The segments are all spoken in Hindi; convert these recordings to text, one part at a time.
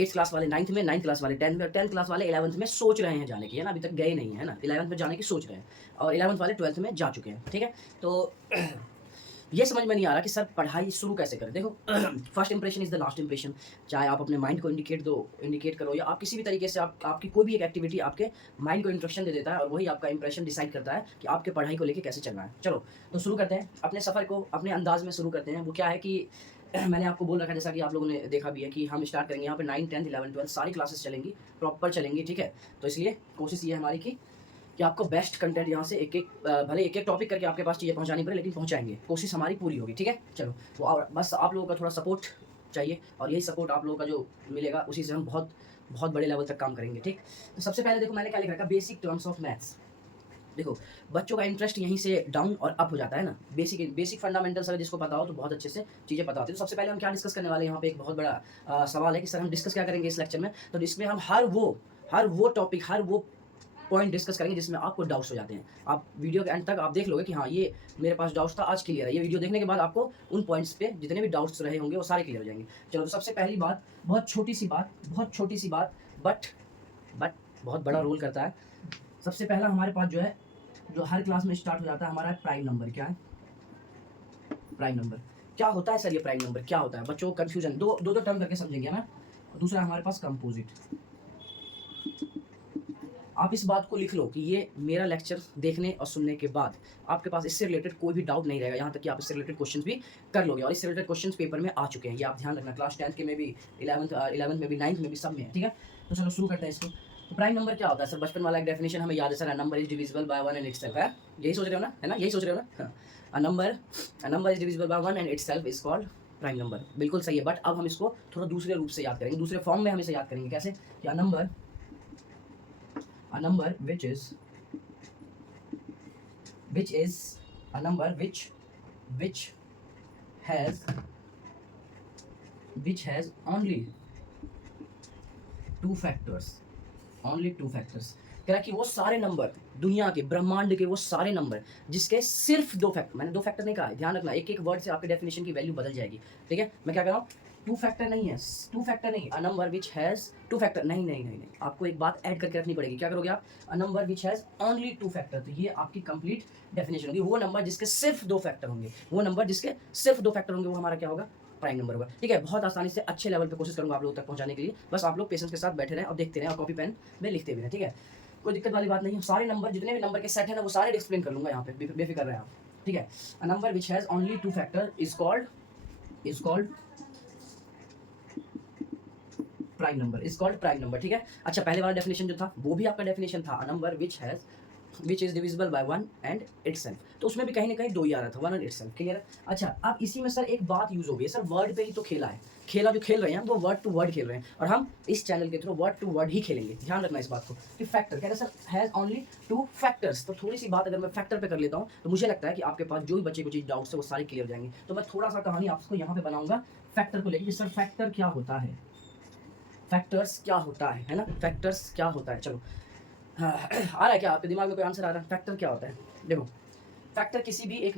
8th क्लास वाले 9th में, 9th क्लास वाले 10th में, 10th क्लास वाले 11th में सोच रहे हैं जाने की, है ना? अभी तक गए नहीं हैं, है ना? 11th में जाने की सोच रहे हैं और 11th वाले 12th में जा चुके हैं, ठीक है? तो ये समझ में नहीं आ रहा कि सर पढ़ाई शुरू कैसे करें? देखो first impression is the last impression. चाहे आप अपने माइंड को इंडिकेट करो या आप किसी भी तरीके से आप आपकी कोई भी एक एक्टिविटी आपके माइंड को इंस्ट्रक्शन दे देता है और वही आपका इंप्रेशन डिसाइड करता है कि आपके पढ़ाई को लेके कैसे चलना है। चलो, तो शुरू करते हैं, अपने सफ़र को अपने अंदाज़ में शुरू करते हैं। वो क्या है कि मैंने आपको बोल रखा है, जैसा कि आप लोगों ने देखा भी है कि हम स्टार्ट करेंगे यहाँ पे 9, 10, 11, 12 सारी क्लासेस चलेंगी, प्रॉपर चलेंगी, ठीक है? तो इसलिए कोशिश ये है हमारी कि आपको बेस्ट कंटेंट यहाँ से एक-एक भले एक-एक टॉपिक करके आपके पास चीज़ें पहुँचानी पड़े, लेकिन पहुँचाएँगे। कोशिश हमारी पूरी होगी, ठीक है? चलो, तो और बस आप लोगों का थोड़ा सपोर्ट चाहिए और यही सपोर्ट आप लोगों का जो मिलेगा, उसी से हम बहुत बहुत बड़े लेवल तक काम करेंगे, ठीक? तो सबसे पहले देखो मैंने क्या लिख रखा है, बेसिक टर्म्स ऑफ मैथ्स। देखो, बच्चों का इंटरेस्ट यहीं से डाउन और अप हो जाता है ना, बेसिक बेसिक फंडामेंटल्स अगर जिसको पता हो तो बहुत अच्छे से चीज़ें पता होती हैं। तो सबसे पहले हम क्या डिस्कस करने वाले हैं, यहाँ पे एक बहुत बड़ा सवाल है कि सर हम डिस्कस क्या करेंगे इस लेक्चर में? तो इसमें हम हर वो टॉपिक, हर वो पॉइंट डिस्कस करेंगे जिसमें आपको डाउट्स हो जाते हैं। आप वीडियो के एंड तक आप देख लोगे कि हाँ, ये मेरे पास डाउट्स था, आज क्लियर है। ये वीडियो देखने के बाद आपको उन पॉइंट्स पे जितने भी डाउट्स रहे होंगे वो सारे क्लियर हो जाएँगे। चलो, तो सबसे पहली बात, बहुत छोटी-सी बात बट बट बहुत बड़ा रोल करता है। सबसे पहला हमारे पास जो है, जो हर क्लास में स्टार्ट हो जाता है, हमारा प्राइम नंबर। क्या है? Prime number. क्या होता है सर ये प्राइम नंबर क्या होता है? बच्चों को कन्फ्यूजन, दो टर्म करके समझेंगे ना। दूसरा हमारे पास कंपोजिट। आप इस बात को लिख लो कि ये मेरा लेक्चर देखने और सुनने के बाद आपके पास इससे रिलेटेड कोई भी डाउट नहीं रहेगा, यहाँ तक कि आप इससे रिलेटेड क्वेश्चंस भी कर लोगे और इससे रिलेटेड क्वेश्चंस पेपर में आ चुके हैं। ये आप ध्यान रखना, क्लास 10th के में भी, 11th में भी, 9th में भी, सब में है, ठीक है? तो चलो शुरू करते हैं इसको। तो प्राइम नंबर क्या होता है सर? बचपन वाला एक डेफिनेशन हमें याद है sir, a number is divisible by 1 and itself, है? यही सोच रहे हो ना, है ना? यही सोच रहे हो ना? हाँ। A number is divisible by 1 and itself is called prime number. बिल्कुल सही है, बट अब हम इसको थोड़ा दूसरे रूप से याद करेंगे, दूसरे फॉर्म में हम इसे याद करेंगे। कैसे? कि a number which is a number which has only two factors, कह रहा कि वो सारे नंबर, दुनिया के ब्रह्मांड के वो सारे नंबर जिसके सिर्फ दो फैक्टर, मैंने दो फैक्टर नहीं कहा है, ध्यान रखना, एक एक वर्ड से आपके डेफिनेशन की वैल्यू बदल जाएगी, ठीक है? मैं क्या कह रहा हूँ, टू फैक्टर नहीं है, टू फैक्टर नहीं, a number which has two factor, नहीं, आपको एक बात ऐड करके रखनी पड़ेगी। क्या करोगे आप? A number which has only two factor. तो ये आपकी कंप्लीट डेफिनेशन होगी। वो नंबर जिसके सिर्फ दो फैक्टर होंगे, वो हमारा क्या होगा? प्राइम नंबर होगा, ठीक है? बहुत आसानी से अच्छे लेवल पे कोशिश करूंगा आप लोगों तक पहुंचाने के लिए। बस आप लोग पेशेंस के साथ बैठे रहें और देखते रहें और कॉपी पेन में लिखते भी रहें, ठीक है? कोई दिक्कत वाली बात नहीं है। सारे नंबर, जितने भी नंबर के सेट है ना, वो सारे एक्सप्लेन कर लूंगा यहाँ पे, बेफिक्र रहे आप, ठीक है? A number which has only two factor is called prime number, ठीक है? अच्छा, पहले वाला डेफिनेशन जो था वो भी आपका डेफिनेशन था, a number which is divisible by 1 and itself. तो उसमें भी कहीं ना कहीं दो ही आ रहा था, 1 एंड इटसेल्फ, क्लियर है? अच्छा, अब इसी में सर एक बात यूज हो गई सर, वर्ड पे ही तो खेला है। खेला जो खेल रहे हैं वो वर्ड टू वर्ड खेल रहे हैं और हम इस चैनल के थ्रू वर्ड टू वर्ड ही खेलेंगे। ध्यान रखना इस बात को कि फैक्टर कह रहे sir has only two factors. तो थोड़ी सी बात अगर मैं फैक्टर पे कर लेता हूँ तो मुझे लगता है कि आपके पास जो भी बच्चे को चीज डाउट्स है वो सारे क्लियर हो जाएंगे। तो मैं थोड़ा सा कहानी आपको यहाँ पे बनाऊंगा फैक्टर को लेकर कि सर फैक्टर क्या होता है, है ना? फैक्टर्स क्या होता है? चलो, हाँ, आ रहा है क्या आपके दिमाग में? कोई आंसर आ रहा है? फैक्टर क्या होता है? देखो, फैक्टर किसी भी एक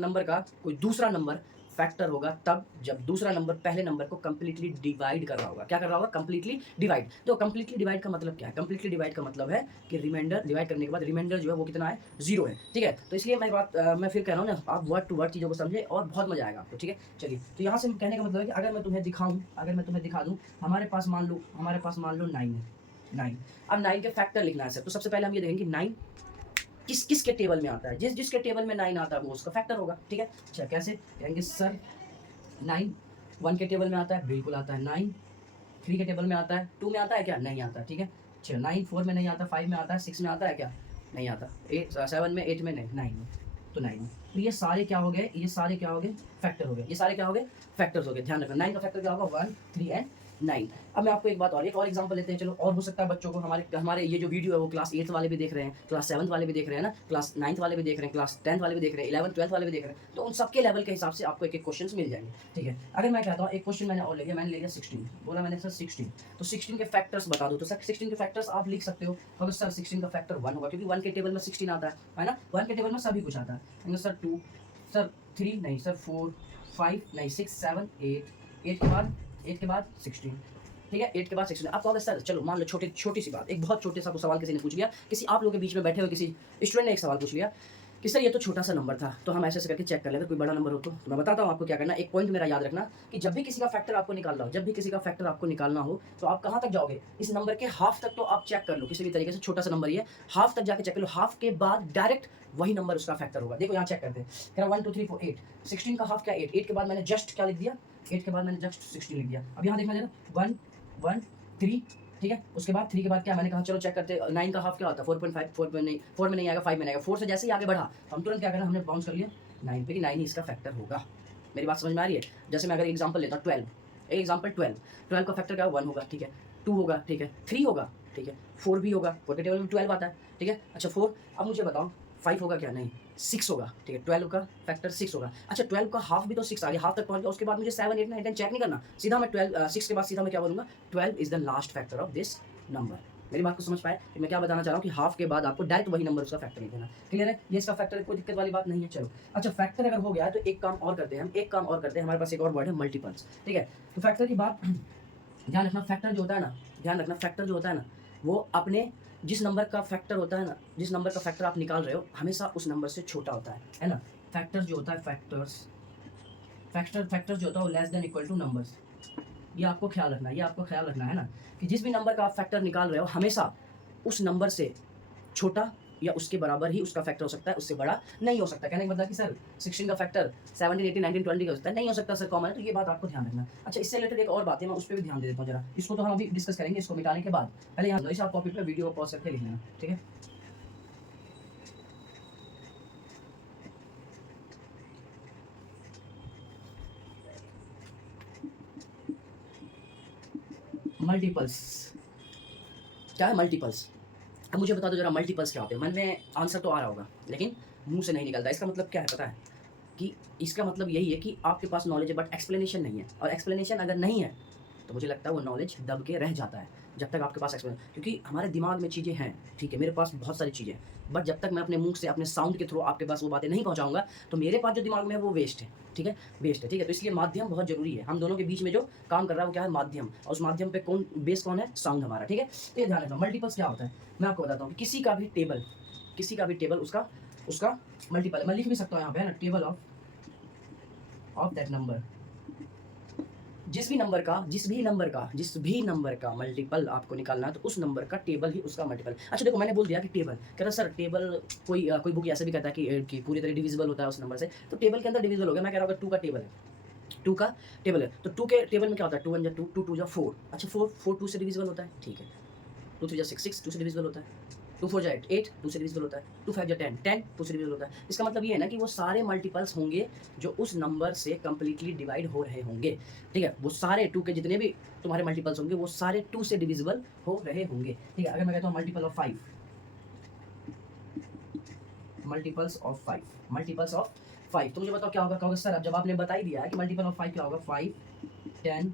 नंबर का कोई दूसरा नंबर फैक्टर होगा तब जब दूसरा नंबर पहले नंबर को कंप्लीटली डिवाइड कर रहा होगा। क्या कर रहा होगा? Completely divide. तो कंप्लीटली डिवाइड का मतलब क्या है? कंप्लीटली डिवाइड का मतलब है कि रिमाइंडर, डिवाइड करने के बाद रिमाइंडर जो है वो कितना है? 0 है, ठीक है? तो इसलिए मैं फिर कह रहा हूँ ना, आप वर्ड टू वर्ड चीज़ों को समझे और बहुत मजा आएगा आपको, ठीक है? चलिए, तो यहाँ से कहने का मतलब है कि अगर मैं तुम्हें दिखा दूँ, हमारे पास मान लो 9 है, 9। अब 9 के फैक्टर लिखना है सर, तो सबसे पहले हम ये देखेंगे 9 किस के टेबल में आता है। जिसके टेबल में 9 आता है वो उसका फैक्टर होगा, ठीक है? अच्छा, कैसे कहेंगे सर? 9 1 के टेबल में आता है, बिल्कुल आता है। 9 3 के टेबल में आता है, 2 में आता है क्या? नहीं आता, ठीक है? अच्छा, 9 4 में नहीं आता, 5 में आता है, 6 में आता है क्या? नहीं आता, 7 में, 8 में नहीं, 9 में, तो 9 में। तो ये सारे क्या हो गए? फैक्टर हो गए। फैक्टर्स हो गए। ध्यान रखना, 9 का फैक्टर क्या होगा? 1 3 एंड 9। अब मैं आपको एक बात और, एक और एग्जांपल लेते हैं। चलो, और हो सकता है बच्चों को हमारे ये जो वीडियो है वो क्लास 8th वाले भी देख रहे हैं, क्लास 7th वाले भी देख रहे हैं ना, क्लास 9th वाले भी देख रहे हैं, क्लास 10th वाले भी देख रहे हैं, 11th 12th वाले भी देख रहे हैं। तो उन सबके लेवल के हिसाब से आपको एक एक क्वेश्चन मिल जाएंगे, ठीक है? अगर मैं कहता हूँ एक क्वेश्चन मैंने और ले लिया 16, बोला मैंने सर 16, तो 16 के फैक्टर्स बता दो। तो सर 16 के फैक्टर्स आप लिख सकते हो, अगर सर 16 का फैक्टर 1 होगा, क्योंकि 1 के टेबल में 16 आता है ना? 1 के टेबल में सभी कुछ आता है। सर 2, सर 3 नहीं, सर 4 5 नहीं, 6 7 8 के बाद 8 के बाद 16, ठीक है, 8 के बाद 16। आप कहोगे सर चलो मान लो छोटी सी बात, एक बहुत छोटे सा सवाल किसी ने पूछ लिया, किसी आप लोगों के बीच में बैठे हुए किसी स्टूडेंट ने एक सवाल पूछ लिया कि सर ये तो छोटा सा नंबर था, तो हम ऐसे करके चेक कर लेते, कोई बड़ा नंबर हो तो मैं बताता हूँ आपको क्या करना। एक पॉइंट मेरा याद रखना कि जब भी किसी का फैक्टर आपको निकालना हो, जब भी किसी का फैक्टर आपको निकालना हो, तो आप कहाँ तक जाओगे, इस नंबर के हाफ तक तो आप चेक कर लो, किसी भी तरीके से छोटा सा नंबर ही है, हाफ तक जाके चेक कर लो, हाफ के बाद डायरेक्ट वही नंबर उसका फैक्टर होगा। देखो यहाँ चेक करते हैं, कह रहा 1 2 3 4 8, 16 का हाफ क्या 8, 8 के बाद मैंने जस्ट क्या लिख दिया, 8 के बाद मैंने जस्ट 16 लिख दिया। अब यहाँ देखना जरा 1 1 3, ठीक है, उसके बाद 3 के बाद क्या मैंने कहा चलो चेक करते हैं, 9 का हाफ क्या होता है 4.5, 4 में नहीं आएगा, 5 में नहीं आएगा, 4 से जैसे ही आगे बढ़ा तो हम तुरंत क्या करना, हमने बाउंस कर लिया 9 पे कि 9 ही इसका फैक्टर होगा। मेरी बात समझ में आ रही है। जैसे मैं अगर एग्जांपल लेता हूँ 12, एक एग्जांपल 12 का फैक्टर क्या 1 होगा, ठीक है, 2 होगा, ठीक है, 3 होगा, ठीक है, 4 भी होगा, 4 के टेबल में 12 आता है, ठीक है, अच्छा 4। अब मुझे बताओ 5 होगा क्या, नहीं 6 होगा, ठीक है, 12 का फैक्टर 6 होगा। अच्छा 12 का हाफ भी तो 6 आ गया, हाफ तक पहुंच गया, उसके बाद मुझे 7 8 9 10 चेक नहीं करना, सीधा मैं 6 के बाद सीधा मैं क्या बोलूँगा, 12 is the last factor of this number. मेरी बात को समझ पाए कि मैं क्या बताना चाह रहा हूँ कि हाफ के बाद आपको डायरेक्ट वही नंबर उसका फैक्टर नहीं देना। क्लियर है, ये इसका फैक्टर है, कोई दिक्कत वाली बात नहीं है। चलो अच्छा फैक्टर अगर हो गया है तो एक काम और करते हैं, हम एक काम और करते हैं, हमारे पास एक और वर्ड है मल्टीपल्स, ठीक है। तो फैक्टर की बात ध्यान रखना, फैक्टर जो होता है ना, ध्यान रखना फैक्टर जो होता है ना, वो अपने जिस नंबर का फैक्टर होता है ना, जिस नंबर का फैक्टर आप निकाल रहे हो हमेशा उस नंबर से छोटा होता है ना। फैक्टर जो होता है, फैक्टर जो होता है वो less than equal two numbers. ये आपको ख्याल रखना है, ये आपको ख्याल रखना है ना कि जिस भी नंबर का आप फैक्टर निकाल रहे हो हमेशा उस नंबर से छोटा या उसके बराबर ही उसका फैक्टर हो सकता है, उससे बड़ा नहीं हो सकता। कहने का मतलब कि सर 16 का फैक्टर 17 18 19 20 का हो सकता है, नहीं हो सकता सर, कॉमन है, तो ये बात आपको ध्यान रखना। अच्छा इससे रिलेटेड एक और बात है, मैं उस पर भी ध्यान दे देता हूँ जरा, इसको तो हम अभी डिस्कस करेंगे, इसको मिटाने के बाद पहले यहाँ इस आप कॉपी पर वीडियो को पॉज करके लिख लेना, ठीक है। मल्टीपल्स क्या है, मल्टीपल्स। अब मुझे बता दो जरा मल्टीपल्स क्या होते हैं। मन में आंसर तो आ रहा होगा लेकिन मुंह से नहीं निकलता। इसका मतलब क्या है पता है कि इसका मतलब यही है कि आपके पास नॉलेज है बट एक्सप्लेनेशन नहीं है, और एक्सप्लेनेशन अगर नहीं है तो मुझे लगता है वो नॉलेज दब के रह जाता है जब तक आपके पास एक्सप्लेन, क्योंकि हमारे दिमाग में चीज़ें हैं, ठीक है, मेरे पास बहुत सारी चीज़ें, बट जब तक मैं अपने मुंह से अपने साउंड के थ्रू आपके पास वो बातें नहीं पहुंचाऊंगा तो मेरे पास जो दिमाग में है वो वेस्ट है, ठीक है, वेस्ट है, ठीक है। तो इसलिए माध्यम बहुत जरूरी है, हम दोनों के बीच में जो काम कर रहा है वो क्या है, माध्यम, और उस माध्यम पे कौन बेस कौन है, साउंड हमारा, ठीक है। तो ये ध्यान रखना मल्टीपल्स क्या होता है, मैं आपको बताता हूँ। किसी का भी टेबल उसका उसका मल्टीपल, मैं लिख भी सकता हूँ यहाँ पे, है ना, टेबल ऑफ दैट नंबर। जिस भी नंबर का मल्टीपल आपको निकालना है तो उस नंबर का टेबल ही उसका मल्टीपल। अच्छा देखो मैंने बोल दिया कि टेबल, कह रहा सर टेबल कोई बुक ऐसे भी कहता है कि पूरी तरह डिविजिबल होता है उस नंबर से, तो टेबल के अंदर डिविजिबल हो गया। मैं कह रहा हूँ 2 का टेबल है, 2 का टेबल है, तो 2 के टेबल में क्या होता है, 2 1 जा 2, 2 2 जा 4, अच्छा 4 2 से डिविजिबल होता है, ठीक है, 2 3 जा 6 6 2 से डिविजिबल होता है, 2 4 जा 8 8 2 से डिविजिबल होता है, 2 5 जा 10 10 2 से डिविजिबल होता है। इसका मतलब ये है ना कि वो सारे मल्टीपल्स होंगे जो उस नंबर से कंप्लीटली डिवाइड हो रहे होंगे, ठीक है, वो सारे 2 के जितने भी तुम्हारे मल्टीपल्स होंगे वो सारे 2 से डिविजिबल हो रहे होंगे, ठीक है। अगर मैं कहता हूँ मल्टीपल्स ऑफ 5 तो मुझे बताओ क्या होगा सर, अब जब आपने बता ही दिया है कि मल्टीपल ऑफ 5 क्या होगा, 5 10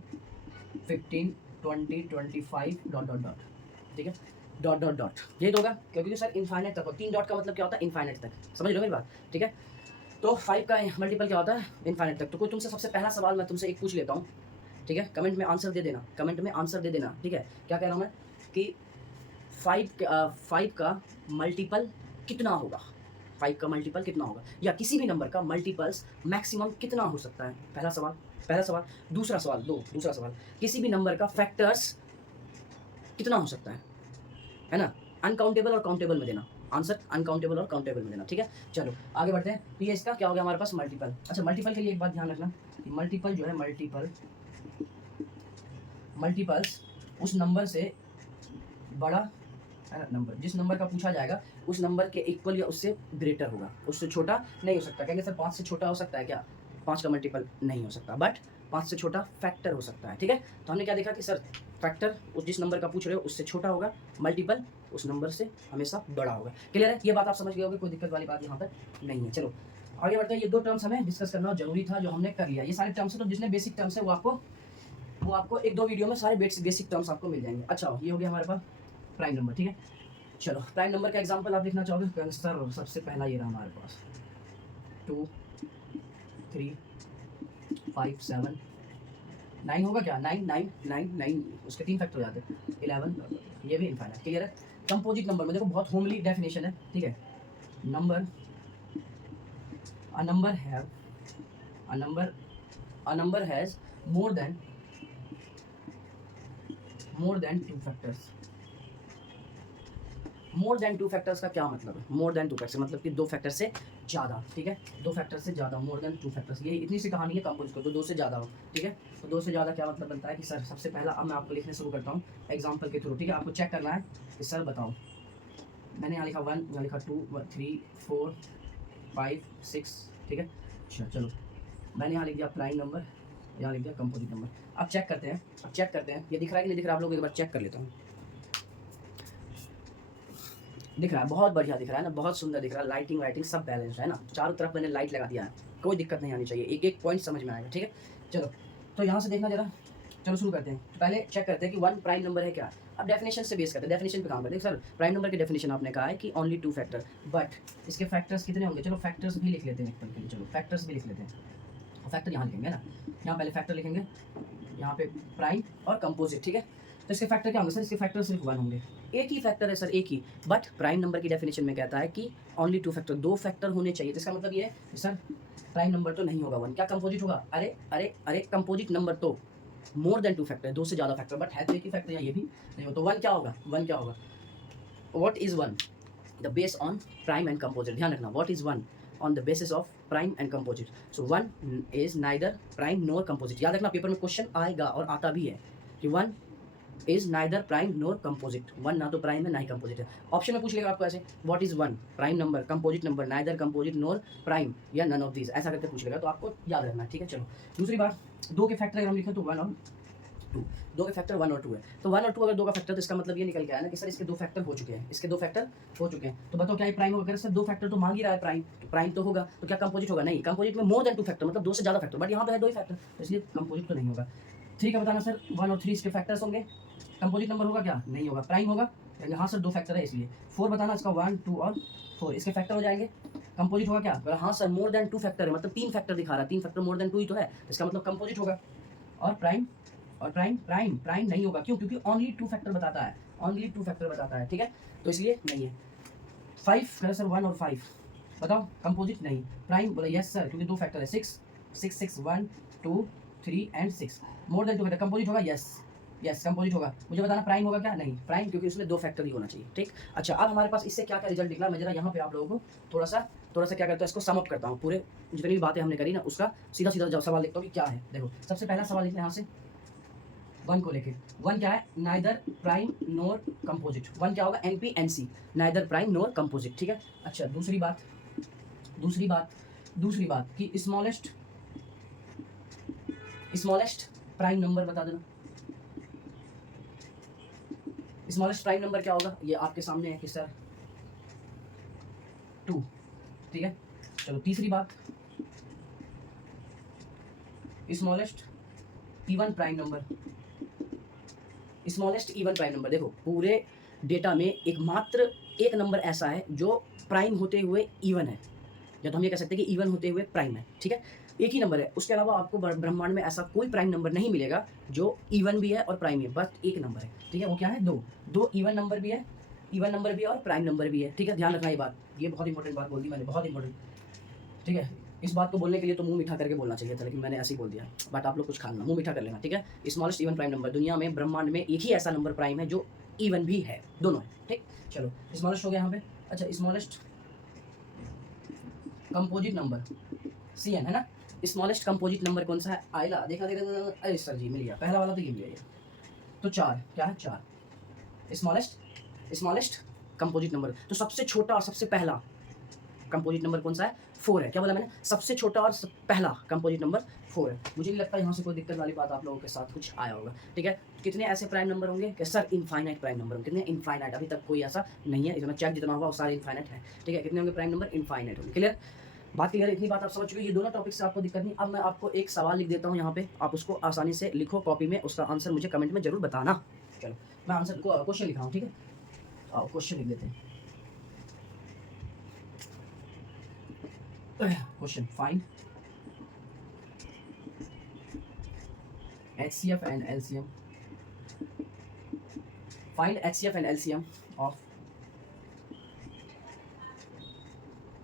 15 20 25 डॉट डॉट डॉट, ठीक है, डॉट डॉट डॉट, ये तो होगा क्योंकि सर इनफाइनाइट तक हो, 3 डॉट का मतलब क्या होता है, इनफाइनाइट तक, समझ लो मेरी बात, ठीक है। तो 5 का मल्टीपल क्या होता है, इनफाइनाइट तक। तो कोई तुमसे सबसे पहला सवाल मैं तुमसे एक पूछ लेता हूँ, ठीक है, कमेंट में आंसर दे देना, ठीक है। क्या कह रहा हूँ मैं कि 5 का मल्टीपल कितना होगा, 5 का मल्टीपल कितना होगा, या किसी भी नंबर का मल्टीपल्स मैक्सिमम कितना हो सकता है, पहला सवाल। दूसरा सवाल किसी भी नंबर का फैक्टर्स कितना हो सकता है ना, अनकाउंटेबल और काउंटेबल में देना आंसर, अनकाउंटेबल और काउंटेबल में देना, ठीक है। चलो आगे बढ़ते हैं। तो ये इसका क्या हो गया हमारे पास मल्टीपल। अच्छा मल्टीपल के लिए एक बात ध्यान रखना कि मल्टीपल जो है, मल्टीपल्स उस नंबर से बड़ा है ना, नंबर जिस नंबर का पूछा जाएगा उस नंबर के इक्वल या उससे ग्रेटर होगा, उससे छोटा नहीं हो सकता। कहेंगे सर 5 से छोटा हो सकता है क्या, 5 का मल्टीपल नहीं हो सकता, बट 5 से छोटा फैक्टर हो सकता है, ठीक है। तो हमने क्या देखा कि सर फैक्टर उस जिस नंबर का पूछ रहे हो उससे छोटा होगा, मल्टीपल उस नंबर से हमेशा बड़ा होगा। क्लियर है, ये बात आप समझ गए होगे, कोई दिक्कत वाली बात यहाँ पर नहीं है। चलो आगे बढ़ते हैं। ये 2 टर्म्स हमें डिस्कस करना जरूरी था जो हमने कर लिया। ये सारे टर्म्स है, तो जिसने बेसिक टर्म्स है वो आपको 1-2 वीडियो में सारे बेसिक टर्म्स आपको मिल जाएंगे। अच्छा ये हो गया हमारे पास प्राइम नंबर, ठीक है। चलो प्राइम नंबर का एग्जांपल आप लिखना चाहोगे सर, सबसे पहला ये रहा हमारे पास 2 3 5 7 9 होगा क्या, 9 9 9 9, उसके 3 फैक्टर हो जाते हैं 11, ये भी इनफाइनाइट। क्लियर है। कंपोजिट नंबर में देखो बहुत होमली डेफिनेशन है, ठीक है। Number, a number have, a number, a number has more than, more than 2 factors. More than 2 factors का क्या मतलब है? मोर देन 2 फैक्टर्स मतलब कि 2 फैक्टर से ज़्यादा, ठीक है। 2 फैक्टर से ज़्यादा, मोर देन 2 फैक्टर्स, ये इतनी सी कहानी है कंपोजिट को, तो 2 से ज़्यादा हो, ठीक है। तो 2 से ज़्यादा क्या मतलब बनता है कि सर सबसे पहला, अब मैं आपको लिखने शुरू करता हूँ एग्जाम्पल के थ्रू, ठीक है। आपको चेक करना है कि सर बताओ, मैंने यहाँ लिखा 1, यहाँ लिखा 2, 3, 4, 5, 6, ठीक है। अच्छा चलो, मैंने यहाँ लिख दिया प्राइम नंबर, यहाँ लिख दिया कंपोजिट नंबर। अब चेक करते हैं, अब चेक करते हैं ये दिख रहा है कि नहीं दिख रहा, आप लोग एक बार चेक कर लेता हूँ। दिख रहा है, बहुत बढ़िया दिख रहा है ना, बहुत सुंदर दिख रहा है, लाइटिंग वाइटिंग सब बैलेंस है ना, चारों तरफ मैंने लाइट लगा दिया है, कोई दिक्कत नहीं आनी चाहिए, एक एक पॉइंट समझ में आएगा, ठीक है। चलो, तो यहाँ से देखना जरा, चलो शुरू करते हैं। तो पहले चेक करते हैं कि 1 प्राइम नंबर है क्या। अब डेफिनेशन से बेस करते हैं, डेफिनेशन पे काम करते हैं। सर प्राइम नंबर की डेफिनेशन आपने कहा है कि ओनली 2 फैक्टर, बट इसके फैक्टर्स कितने होंगे? चलो फैक्टर्स भी लिख लेते हैं एक पल के लिए, चलो फैक्टर्स भी लिख लेते हैं। फैक्टर यहाँ लिखेंगे ना, यहाँ पहले फैक्टर लिखेंगे, यहाँ पे प्राइम और कंपोजिट, ठीक है। तो इसके फैक्टर क्या होंगे सर? इसके फैक्टर सिर्फ 1 होंगे, एक ही फैक्टर है सर, एक ही। बट प्राइम नंबर की डेफिनेशन में कहता है कि ओनली 2 फैक्टर, 2 फैक्टर होने चाहिए। तो इसका मतलब ये है कि सर प्राइम नंबर तो नहीं होगा 1, क्या कंपोजिट होगा? अरे अरे अरे, कंपोजिट नंबर तो मोर देन 2 फैक्टर, 2 से ज़्यादा फैक्टर, बट है तो एक ही फैक्टर, या ये भी नहीं हो, तो 1 क्या होगा? 1 क्या होगा? What is 1? The base on prime and composite, ध्यान रखना, what is 1 on the basis of prime and composite. So 1 is neither prime NOR composite, याद रखना पेपर में क्वेश्चन आएगा और आता भी है कि 1 is neither prime NOR composite, 1 ना तो प्राइम है ना ही कंपोजिट है। ऑप्शन में पूछ लेगा आपको ऐसे, what is 1 prime number, composite number, neither composite NOR prime, या नन ऑफ दीज, ऐसा करके पूछ लेगा, तो आपको याद रखना है, ठीक है। चलो दूसरी बात, 2 के फैक्टर अगर हम लिखें तो 1 और 2, 2 के फैक्टर 1 और 2 है, तो 1 और 2 अगर 2 का फैक्टर, तो इसका मतलब ये निकल के आया ना कि सर इसके 2 फैक्टर हो चुके हैं, इसके 2 फैक्टर हो चुके हैं। तो बताओ क्या ये प्राइम होगा? अगर सर 2 फैक्टर तो मांग ही रहा है प्राइम, तो प्राइम तो होगा, तो क्या कंपोजिट होगा? नहीं, कंपोजिट में मोर देन 2 फैक्टर मतलब 2 से ज़्यादा फैक्टर, बट यहाँ पे है 2 ही फैक्टर, तो इसलिए कंपोजिट तो नहीं होगा। 3 का बताना सर, 1 और 3 इसके फैक्टर्स होंगे, कंपोजिट नंबर होगा क्या? नहीं होगा, प्राइम होगा, हाँ सर 2 फैक्टर है इसलिए। 4 बताना, इसका 1, 2 और 4 इसके फैक्टर हो जाएंगे, कंपोजिट होगा क्या? हाँ सर मोर देन 2 फैक्टर है, मतलब 3 फैक्टर दिखा रहा है, 3 फैक्टर मोर देन 2 ही तो है, इसका मतलब कंपोजिट होगा। और प्राइम, और प्राइम प्राइम प्राइम नहीं होगा, क्यों? क्योंकि ओनली 2 फैक्टर बताता है, ओनली 2 फैक्टर बताता है, ठीक है, तो इसलिए नहीं है। 5 करें सर, 1 और 5 बताओ, कंपोजिट नहीं, प्राइम बोले यस सर, क्योंकि 2 फैक्टर है, 6 6 6 1 2 3 and 6, more than 2 factor, composite होगा, यस यस कंपोजिट होगा। मुझे बताना प्राइम होगा क्या? नहीं, प्राइम क्योंकि उसमें 2 फैक्टर ही होना चाहिए, ठीक। अच्छा, अब हमारे पास इससे क्या क्या रिजल्ट निकला, मैं जरा यहाँ पे आप लोगों को थोड़ा सा क्या करता हूँ, इसको सम अप करता हूँ, पूरे जितनी भी बातें हमने करी ना उसका सीधा सीधा सवाल लिखता हूँ कि क्या है। देखो सबसे पहला सवाल लिखना यहाँ से 1 को लेके, 1 क्या है? नाइदर प्राइम नोर कंपोजिट, 1 क्या होगा? NP-NC, नाइदर प्राइम नोर कंपोजिट, ठीक है। अच्छा दूसरी बात, दूसरी बात कि स्मॉलेस्ट प्राइम नंबर बता देना, स्मॉलेस्ट प्राइम नंबर क्या होगा? ये आपके सामने है कि सर 2, ठीक है। चलो तीसरी बात, smallest even prime number, smallest even prime number, देखो पूरे डेटा में एकमात्र एक नंबर ऐसा है जो प्राइम होते हुए इवन है, या तो हम ये कह सकते हैं कि इवन होते हुए प्राइम है, ठीक है। एक ही नंबर है, उसके अलावा आपको ब्रह्मांड में ऐसा कोई प्राइम नंबर नहीं मिलेगा जो इवन भी है और प्राइम भी है, बस एक नंबर है, ठीक है। वो क्या है? 2 इवन नंबर भी है, और प्राइम नंबर भी है, ठीक है। ध्यान रखना ये बात, ये बहुत इंपॉर्टेंट बात बोल दी मैंने, बहुत इंपॉर्टेंट, ठीक है। इस बात को बोलने के लिए तो मुंह मीठा करके बोलना चाहिए था, लेकिन मैंने ऐसे ही बोल दिया, बट आप लोग कुछ खाना मुंह मीठा कर लेना, ठीक है। स्मॉलेस्ट इवन प्राइम नंबर, दुनिया में ब्रह्मांड में एक ही ऐसा नंबर प्राइम है जो इवन भी है, दोनों है, ठीक। चलो स्मॉलेस्ट हो गया यहाँ पे। अच्छा स्मॉलेस्ट कंपोजिट नंबर CN है ना, स्मॉलेस्ट कंपोजिट नंबर कौन सा है? आइला देखा देखा, अरे सर जी मिल गया, पहला वाला तो ये मिल गया, तो 4 क्या है? 4 स्मॉलेस्ट कंपोजिट नंबर, तो सबसे छोटा और सबसे पहला कंपोजिट नंबर कौन सा है? 4 है। क्या बोला मैंने? सबसे छोटा और पहला कंपोजिट नंबर 4 है। मुझे नहीं लगता यहाँ से कोई दिक्कत वाली बात आप लोगों के साथ कुछ आया होगा, ठीक है। कितने ऐसे प्राइम नंबर होंगे कि सर इनफाइनाइट प्राइम नंबर, कितने? इनफाइनाइट, अभी तक कोई ऐसा नहीं है, इतना चेक जितना होगा वो सारे इनफाइनाइट है, ठीक है। कितने होंगे प्राइम नंबर? इनफाइनाइट होंगे। क्लियर बात? क्लियर, इतनी बात आप समझ चुके, ये दोनों टॉपिक से आपको दिक्कत नहीं। अब मैं आपको एक सवाल लिख देता हूँ यहाँ पे, आप उसको आसानी से लिखो कॉपी में, उसका आंसर मुझे कमेंट में जरूर बताना। चलो मैं आंसर को क्वेश्चन लिख रहा हूँ, ठीक है। आओ क्वेश्चन लिख देते हैं। Question, find HCF and LCM. Find HCF and LCM of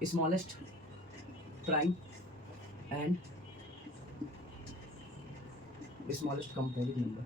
smallest prime and smallest composite number.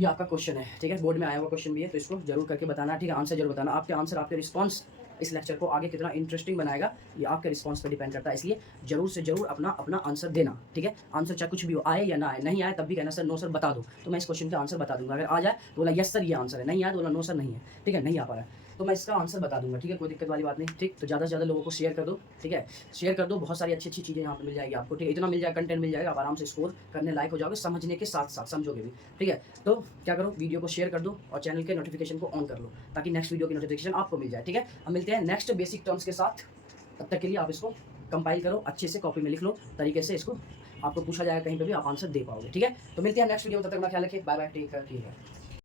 ये आपका क्वेश्चन है, ठीक है, बोर्ड में आया हुआ क्वेश्चन भी है, तो इसको जरूर करके बताना, ठीक है, आंसर जरूर बताना। आपके आंसर, आपके रिस्पांस इस लेक्चर को आगे कितना इंटरेस्टिंग बनाएगा, ये आपके रिस्पांस पर डिपेंड करता है, इसलिए जरूर से जरूर अपना आंसर देना, ठीक है। आंसर चाहे कुछ भी हो, आए या ना आए, नहीं आए तब भी कहना सर नो सर बता दो, तो मैं इस क्वेश्चन का आंसर बता दूंगा। अगर आ जाए तो बोला यस सर ये आंसर है, नहीं आया तो बोला नो सर नहीं है, ठीक है, नहीं आ पा रहा है तो मैं इसका आंसर बता दूंगा, ठीक है, कोई दिक्कत वाली बात नहीं, ठीक। तो ज़्यादा से ज़्यादा लोगों को शेयर कर दो, ठीक है, शेयर कर दो, बहुत सारी अच्छी अच्छी चीज़ें यहाँ पे मिल जाएगी आपको, ठीक है, इतना मिल जाएगा, कंटेंट मिल जाएगा, आप आराम से स्कोर करने लायक हो जाओगे, समझने के साथ साथ समझोगे भी, ठीक है। तो क्या करो, वीडियो को शेयर कर दो और चैनल के नोटिफिकेशन को ऑन कर लो, ताकि नेक्स्ट वीडियो की नोटिफिकेशन आपको मिल जाए, ठीक है। अब मिलते हैं नेक्स्ट बेसिक टर्म्स के साथ, तब तक के लिए आप इसको कंपाइल करो, अच्छे से कॉपी में लिख लो, तरीके से इसको आपको पूछा जाएगा कहीं पे भी आप आंसर दे पाओगे, ठीक है। तो मिलते हैं नेक्स्ट वीडियो में, तब तक अपना ख्याल रखिए, बाय बाय, टेक केयर, ठीक है।